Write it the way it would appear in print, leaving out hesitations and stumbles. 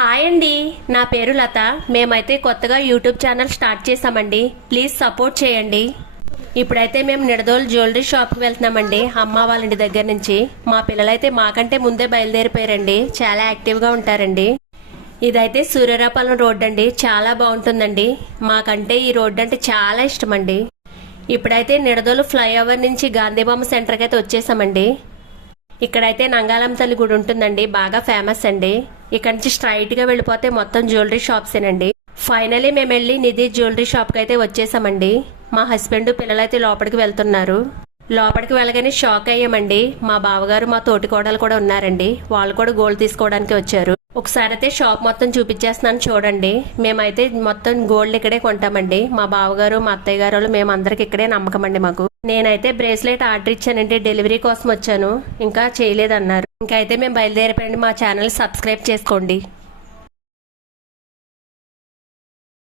Hi అండి, నా పేరు లత. మేమైతే కొత్తగా యూట్యూబ్ ఛానల్ స్టార్ట్ చేసామండి. ప్లీజ్ సపోర్ట్ చేయండి. ఇప్పుడైతే మేము నిడదోలు జ్యువెలరీ షాప్కి వెళ్తున్నామండి, అమ్మ వాళ్ళ ఇంటి దగ్గర నుంచి. మా పిల్లలైతే మాకంటే ముందే బయలుదేరిపోయారండి. చాలా యాక్టివ్గా ఉంటారండి. ఇదైతే సూర్యరాపాలెం రోడ్ అండి, చాలా బాగుంటుందండి. మాకంటే ఈ రోడ్డు అంటే చాలా ఇష్టం అండి. ఇప్పుడైతే నిడదోలు ఫ్లైఓవర్ నుంచి గాంధీబొమ్మ సెంటర్కి అయితే వచ్చేసామండి. ఇక్కడైతే నంగాలమ్మ తల్లి గుడి ఉంటుందండి, బాగా ఫేమస్ అండి. ఇక్కడ నుంచి స్ట్రైట్ గా వెళ్ళిపోతే మొత్తం జ్యువెలరీ షాప్సేనండి. ఫైనలీ మేము వెళ్ళి నిధి జ్యువెలరీ షాప్ కి అయితే వచ్చేసామండి. మా హస్బెండ్ పిల్లలైతే లోపలికి వెళ్తున్నారు. లోపలికి వెళ్ళగానే షాక్ అయ్యామండి. మా బావగారు మా తోటి కోడలు కూడా ఉన్నారండి. వాళ్ళు కూడా గోల్డ్ తీసుకోవడానికి వచ్చారు. ఒకసారి అయితే షాప్ మొత్తం చూపించేస్తున్నాను చూడండి. మేమైతే మొత్తం గోల్డ్ ఇక్కడే కొంటామండి. మా బావగారు మా అత్తయ్య గారు మేము అందరికి ఇక్కడే నమ్మకం అండి మాకు. నేనైతే బ్రేస్లెట్ ఆర్డర్ ఇచ్చానండి, డెలివరీ కోసం వచ్చాను, ఇంకా చేయలేదన్నారు. ఇంకా అయితే మేము బయలుదేరిపోయండి. మా ఛానల్ సబ్స్క్రైబ్ చేసుకోండి.